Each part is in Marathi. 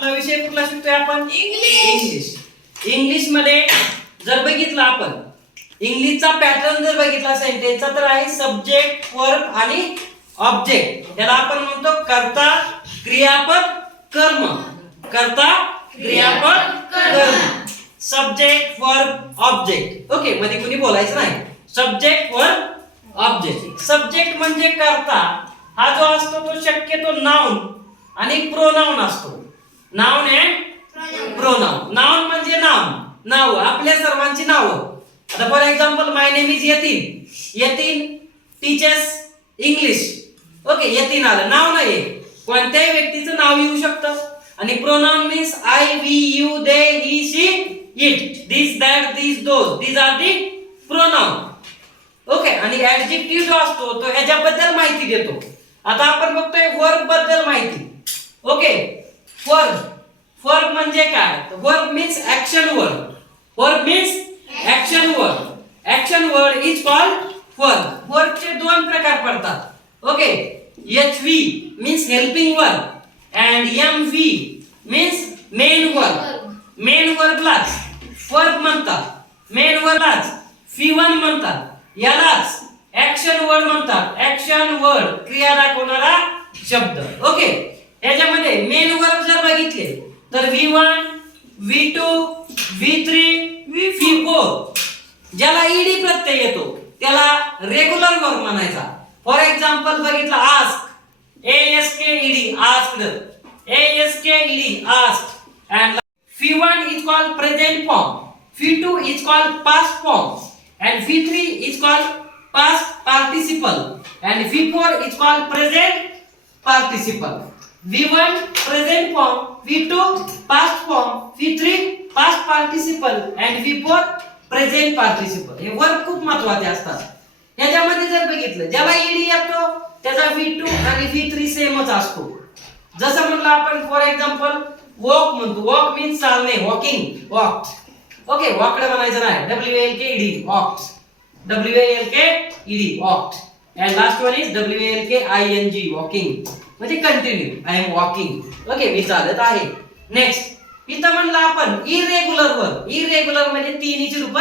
आपला विषय कुठला शिकतोय आपण? इंग्लिश. इंग्लिश मध्ये जर बघितलं आपण इंग्लिशचा पॅटर्न जर बघितला सेंटेन्सचा तर आहे सब्जेक्ट, वर्ब आणि ऑब्जेक्ट. याला आपण म्हणतो कर्ता, क्रियापद, कर्म. कर्ता, क्रियापद, कर्म. Subject, verb, object. ओके, मध्ये कुणी बोलायचं नाही. Subject, verb, object. सब्जेक्ट म्हणजे कर्ता. हा जो असतो तो शक्यतो नाउन आणि प्रोनाउन असतो. Noun and pronoun. नाउन म्हणजे नाव, आपल्या सर्वांची नावं. आता for example my name is Yatin. Yatin teachers English. Okay, Yatin आलं, नाव नाही. कोणत्याही व्यक्तीचं नाव येऊ शकतं. आणि pronoun means I, we, you, they, he, she, it, this, that, this, those. These are the pronoun. Okay, आणि ऍडजेक्टिव्ह जो असतो तो ह्याच्याबद्दल माहिती देतो. आता आपण बघतोय वर्ब बद्दल माहिती. ओके, वर्ब म्हणजे काय? Verb means action word. Verb means action word. Action word is called verb. वर्बचे दोन प्रकार पडतात. Okay, HV means helping verb and MV means main verb. Main वर्बलाच वर्ब म्हणतात. मेन वर्बलाच V1 म्हणतात. यालाच ऍक्शन वर्ड म्हणतात. ऍक्शन वर्ड, क्रिया दाखवणारा शब्द. ओके, याच्यामध्ये मेन वर्ब जर बघितले तर V1, V2, V3, V4. ज्याला ईडी प्रत्यय येतो त्याला रेग्युलर वर्ब म्हणायचा. फॉर एक्झाम्पल बघितलं ask, ASKED, asked, ASKED, asked. And V1 is called present form, V2 is called past form, and V3 is called past participle, and V4 is called present participle. V1 present form, V2 past form, V3 past participle, and V4 present participle. हे वर्ब खूप महत्त्वाचे असतात. याच्यामध्ये जर बघितलं ज्याला ईडी येतो त्याचा V2 आणि V3 सेमच असतो. जसं म्हणलं आपण फॉर एक्झाम्पल वॉक म्हणतो. वॉक मीन्स चालणे, वॉकिंग, वॉक. ओके, वॉकड म्हणायचं नाही. WALKED, walked. WALKED, walked. And last one is WALKING, walking. म्हणजे continue, I am walking. Okay, मी चालत आहे. नेक्स्ट इथं म्हणलं आपण इरेग्युलर वर्ब. इरेग्युलर म्हणजे तिन्हीची रूप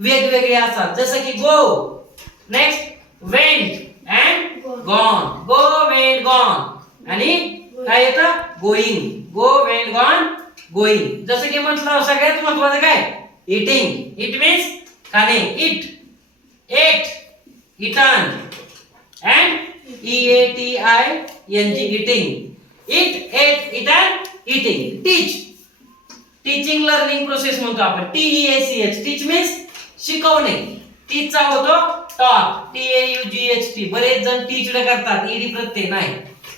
वेगवेगळी असतात. जसं की go, next went and gone. Go, went, gone. आणि काय येतं? Going. Go, went, gone, going. जसं की म्हटलं सगळ्यात महत्त्वाचं काय? इटिंग. इट मीन्स खाणे. Eat, ate, eaten and EATING, eating. Eat, ate, eaten, eating. Teach, teaching learning process म्हणतो आपण. TEACH, टीच मीन्स शिकवणे. टीचचा होतो टॉट, TAUGHT. बरेच जण टीचड करतात, ईडी प्रत्यय नाही.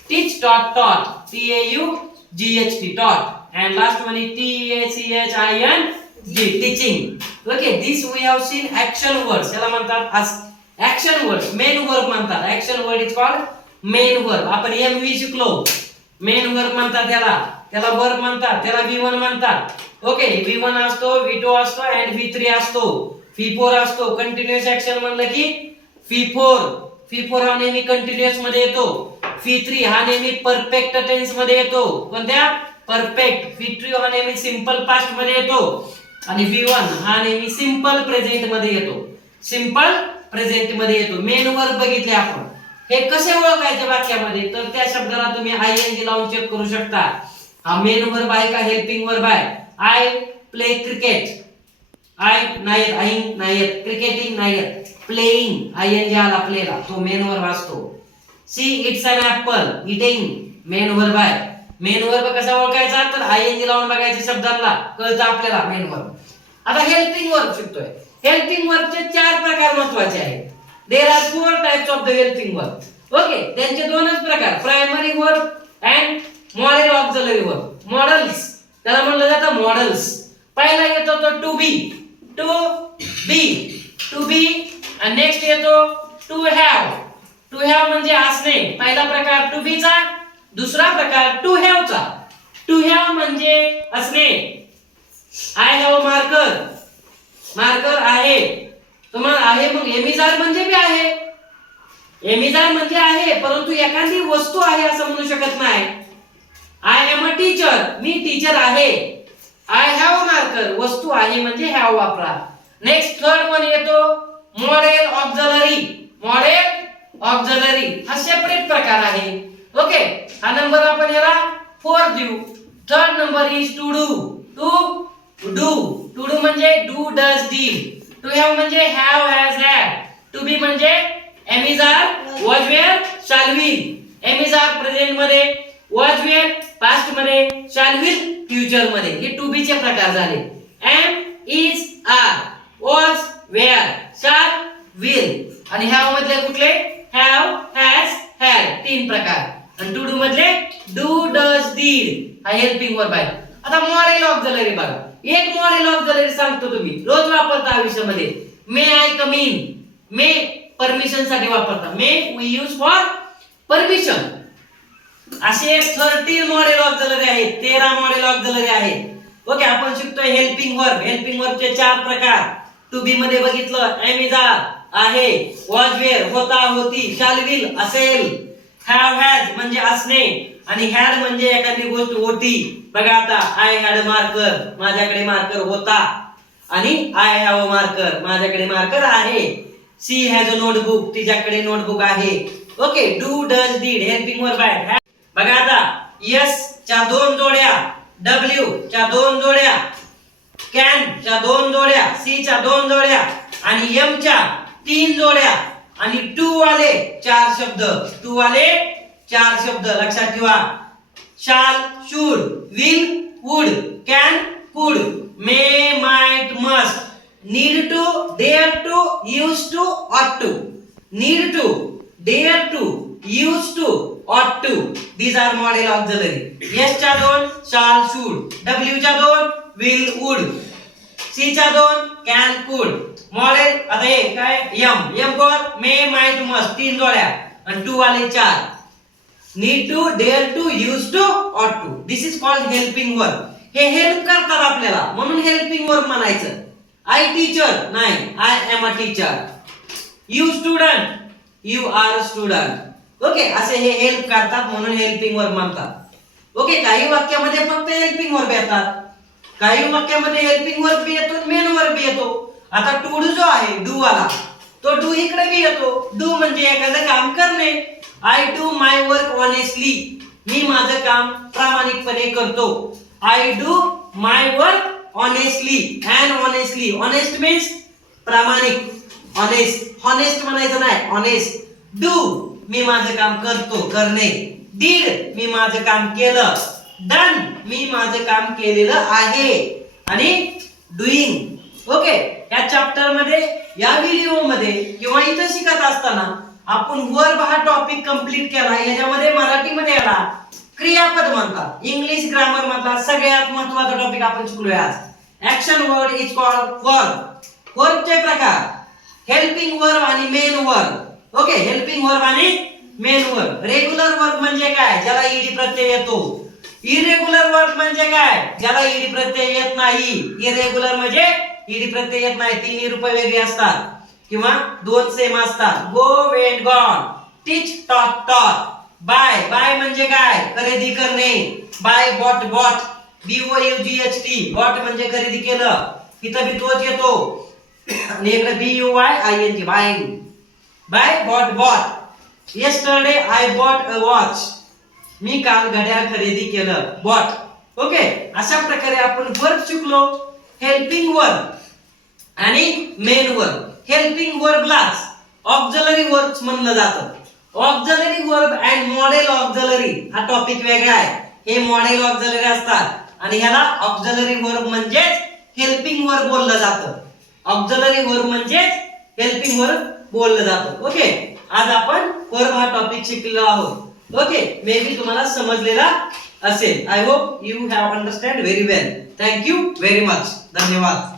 टीच, टॉट, टॉट, TAUGHT, टॉट. and last one is TEACHING, teaching. Okay, this we have seen action words. याला म्हणतात action words. main verb म्हणतात. action word is called main verb. आपण MV शिकलो. main verb म्हणतात त्याला verb म्हणतात, त्याला V1 म्हणतात. ओके, V1 असतो, V2 असतो and V3 असतो, V4 असतो. कंटिन्युअस ऍक्शन म्हणलं की V4 हा नेहमी कंटिन्युअस मध्ये येतो. V3 हा नेहमी परफेक्ट टेन्स मध्ये येतो. कोणत्या? परफेक्ट. V2 हा नेहमी सिंपल पास्ट मध्ये येतो आणि V1 हा नेहमी सिंपल प्रेझेंट मध्ये येतो. सिंपल प्रेझेंट मध्ये येतो. मेन वर्ब बघितले आपण. हे कसे ओळखायचे वाक्यामध्ये? तर त्या शब्दाला तुम्ही ING लावून चेक करू शकता. हा मेन वर्ब आहे का हेल्पिंग वर्ब आहे? I play cricket. आय नाही, आई नाही, क्रिकेटिंग नाही, प्लेइंग ING आला प्लेला, तो मेन वर्ब असतो. See it's an apple, eating main verb आहे. मेन वर्ब कसा ओळखायचा? तर ING लावून बघायचं शब्दांना, कळतं आपल्याला मेन वर्ब. आता हेल्पिंग वर्ब शिकतोय. हेल्पिंग वर्बचे 4 प्रकार महत्त्वाचे आहेत. There are 4 types of the helping verb. Okay, त्यांचे दोनच प्रकार, primary verb and modal auxiliary verb. Modals त्याला म्हणलं जातं मॉडेल्स. पहिला येतो तो टू बी. आणि नेक्स्ट येतो टू हॅव. टू हॅव म्हणजे असणे, पहिला प्रकार टू बी चा. दुसरा प्रकार टू हॅव चा. टू हॅव म्हणजे असणे. I have marker. मार्कर आहे. तुम्हाला आहे मग एमिजार म्हणजे बी आहे. एमिजार म्हणजे आहे, परंतु एखादी वस्तू आहे असं म्हणू शकत नाही. आय एम अ टीचर, मी टीचर आहे. आय हॅव मार्कर, वस्तू आहे म्हणजे हॅव वापरा. नेक्स्ट थर्ड वन येतो मॉडेल ऑक्झिलरी. मॉडेल ऑक्झिलरी हा सेपरेट प्रकार आहे. ओके, हा नंबर आपण याला 4 देऊ. Third number is to do. To do म्हणजे do does did. To have म्हणजे have has had. To be म्हणजे am is are was were shall will. Am is are present मध्ये, वॉज वेअर पास्ट मध्ये, शाल विल फ्युचर मध्ये. हे टू बी चे प्रकार झाले. Am is are was were shall will. आणि हॅव मधले कुठले? Have has had. 3 प्रकार. आणि टू डू मधले डू डज डीड हा हेल्पिंग वर्ब आहे. आता मॉडेल ऑक्झिलरी बघा. एक मॉडेल ऑक्झिलरी सांगतो तुम्ही रोज वापरता आयुष्यामध्ये. May I come in. May permission साठी वापरता. May we use for permission. असे 13 मॉडेल ऑक्झिलरी आहेत. 13 मॉडेल ऑक्झिलरी आहेत. ओके, आपण शिकतोय हेल्पिंग वर्ब. हेल्पिंग वर्बचे 4 प्रकार. टू बी मध्ये बघितलं एम इज आर आहे, वॉज वेअर होता होती, शाल विल असेल, हॅव हॅज म्हणजे असणे, आणि हॅड म्हणजे एखादी गोष्ट होती. बघा आता आय हॅड मार्कर, माझ्याकडे मार्कर होता. आणि आय हॅव अ मार्कर, माझ्याकडे मार्कर आहे. शी हॅज अ नोटबुक, तिच्याकडे नोटबुक आहे. Okay, do does did helping verb आहे. बघा आता यस च्या 2 जोड्या, डब्ल्यू च्या 2 जोड्या, कॅन च्या 2 जोड्या, सी च्या 2 जोड्या आणि एम च्या 3 जोड्या आणि टू वाले 4 शब्द. टू वाले 4 शब्द लक्षात ठेवा. शाल, should, will, would, can, could, may, might, must, need to, dare to, use to, ought to. Need to, dare to, use to, ought to. These are model auxiliary. Yes च्या 2 shall, should. W च्या 2 will, would. C च्या 2 can, could. मॉडेल आता हे काय M for may, might, must 3 जोड्या आणि 2 वाले 4. need to, dare to, use to, ought to. This is called helping verb. हे हेल्प करतात आपल्याला म्हणून हेल्पिंग वर्ब म्हणायचं. I teacher नाही, I am a teacher. You student, you are a student. Okay, असे हे हेल्प करतात म्हणून हेल्पिंग वर्ब म्हणतात. ओके, काही वाक्यामध्ये फक्त हेल्पिंग वर्ब येतात, काही वाक्यामध्ये हेल्पिंग वर्ब बी येतो, मेन वर्ब बी येतो. आता टू डू जो आहे डू वाला, तो डू इकडे बी येतो. डू म्हणजे एखादं काम करणे. I do my work honestly, मी माझं काम प्रामाणिकपणे करतो. I do my work honestly and honestly. Honest means प्रामाणिक. ऑनेस्ट, हॉनेस्ट म्हणायचं नाही, ऑनेस्ट. डू मी माझं काम करतो, करणे. डीड मी माझं काम केलं. डन मी माझं काम केलेलं आहे. आणि डुईंग. ओके, या चॅप्टर मध्ये, या व्हिडिओ मध्ये किंवा इथं शिकत असताना आपण वर्ब हा टॉपिक कंप्लीट केला. याच्यामध्ये मराठीमध्ये याला क्रियापद म्हणतात. इंग्लिश ग्रामर मधला सगळ्यात महत्त्वाचा टॉपिक आपण शिकलोय आज. Action word is called verb. वर्बचे प्रकार हेल्पिंग वर्ब आणि main verb. Okay, helping verb आणि मेन वर्ब. रेग्युलर वर्ब म्हणजे काय? ज्याला ईडी प्रत्यय येतो. इरेग्युलर वर्ब म्हणजे काय? ज्याला ईडी प्रत्यय येत नाही. इरेग्युलर म्हणजे ईडी प्रत्यय येत नाही. 3 रूप वेगळे असतात किंवा 2 सेम असतात. गो, वेंट, गॉन. टीच, टॉट, टॉट. बाय, बाय म्हणजे काय? खरेदी करणे. Buy, bought, bought. BOUGHT, bought म्हणजे खरेदी केलं. इथं बी तोच येतो. आणि इकडे BUYING, buying. Buy, bought, bought. yesterday I bought a watch, मी काल घड्याळ खरेदी केलं. बॉट. ओके, अशा प्रकारे आपण वर्ब शिकलो. हेल्पिंग वर्ब आणि मेन वर्ब. हेल्पिंग वर्बलाच ऑक्झिलरी वर्ब्स म्हणलं जातं. Auxiliary verb and modal auxiliary हा टॉपिक वेगळा आहे. हे मॉडेल ऑक्झिलरी असतात आणि ह्याला ऑक्झिलरी वर्ब म्हणजेच हेल्पिंग वर्ब बोललं जातं. ऑक्झिलरी वर्ब म्हणजेच हेल्पिंग वर्ब बोललं जातं. ओके, आज आपण वर्ब हा टॉपिक शिकलो आहोत. ओके, मे बी तुम्हाला समजलेला असेल. I hope you have understand very well. Thank you very much. धन्यवाद.